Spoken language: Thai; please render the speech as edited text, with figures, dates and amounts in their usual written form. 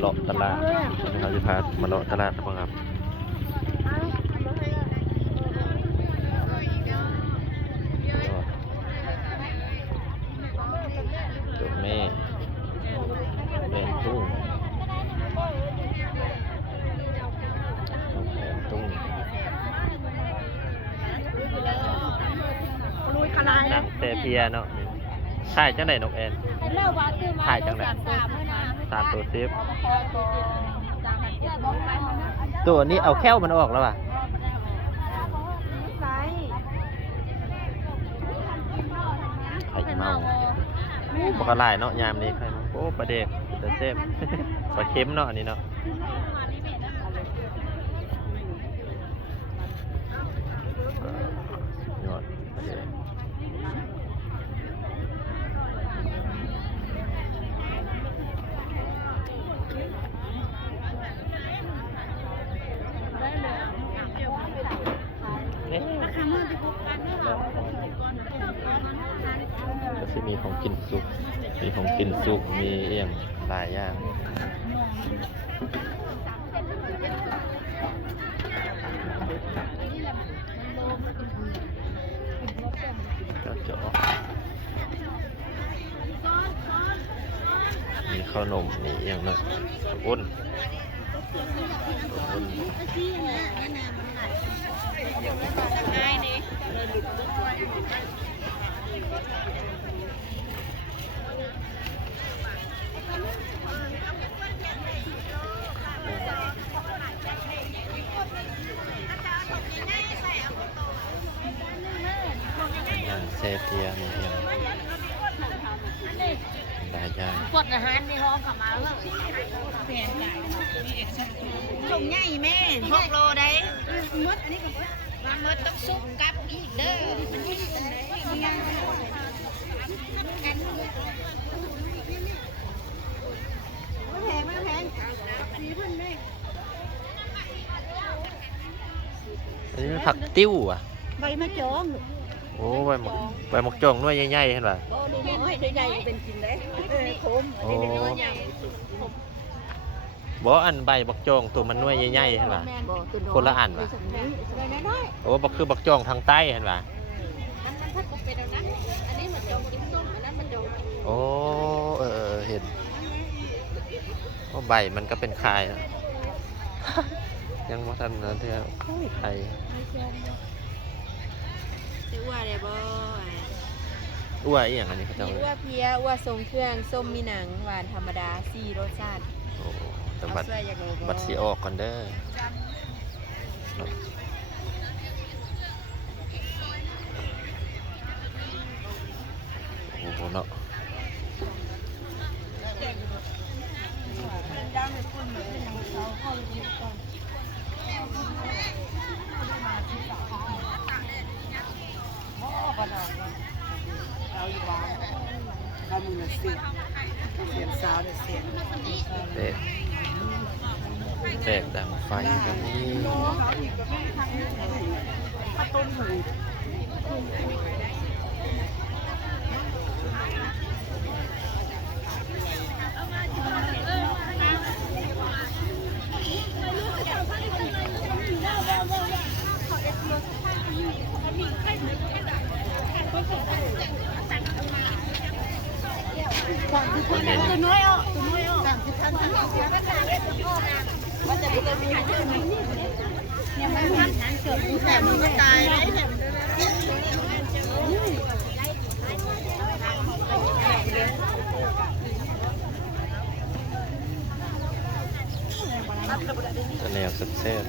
เลาะตลาดเราจะพามาเลาะตลาดนะครับตัวแม่เป็นตุ้งตุ้งนั่งเตะเปียเนาะถ่ายจังไหนนกแอนถ่ายจังไหน3 ตัว10ตัวนี้เอาแค่วมันออกแล้วป่ะไข่เมาปกติเนาะยามนี้ไข่เมาโอ้ประเด็กเดือดเซฟปลาเค็มเนาะอันนี้เนาะยอดประเด็กก็จะมีของกินสุกมีเอี่ยงหลายอย่างก็จะมีขนมมีเอี่ยงเนาะอ้นเซเปียมีอย่างหลายอย่างกดอาหารในห้องกลับมาแล้วเปลี่ยนใจส่งใหญ่แม่6 โลได้มดอันนี้ก็มดต้องซุปกับอีกเด้อมันที่ตรงไหนไม่แพงสีเพิ่นได้อันนี้ผักติ้วอ่ะใบมะจองโอ้ใบหมกจองด้วยใหญ่ๆเห็นป่ะโอ้น้อยใหญ่เป็นกินได้ขมโอ้บ่อันใบหมกจองตัวมันด้วยใหญ่ๆเห็นป่ะคนละอันป่ะโอ้บ่คือหมกจองทางใต้เห็นป่ะมันถ้าเป็นเอานั้นอันนี้มันจองกินส้มอันนั้นมันจองโอ้เห็นโอ้ใบมันก็เป็นคายนะยังว่าทันนะเที่ยวไทยซื้อว่าได้บ่อ้วนอีหยังอันนี้เขาจะมีอ้วนเพียอ้วนทรงเครื่องส้มมีหนังหวานธรรมดา4 รสชาติโอ้แต่บัตรสีออกก่อนเด้อโอ้โหเนาะแตกดังไฟกันนี่ตัวน้อยอ่ะมันจะเป็นมีเนี่ยมันเกิดแต่มันก็ตายได้แนวแซ่บ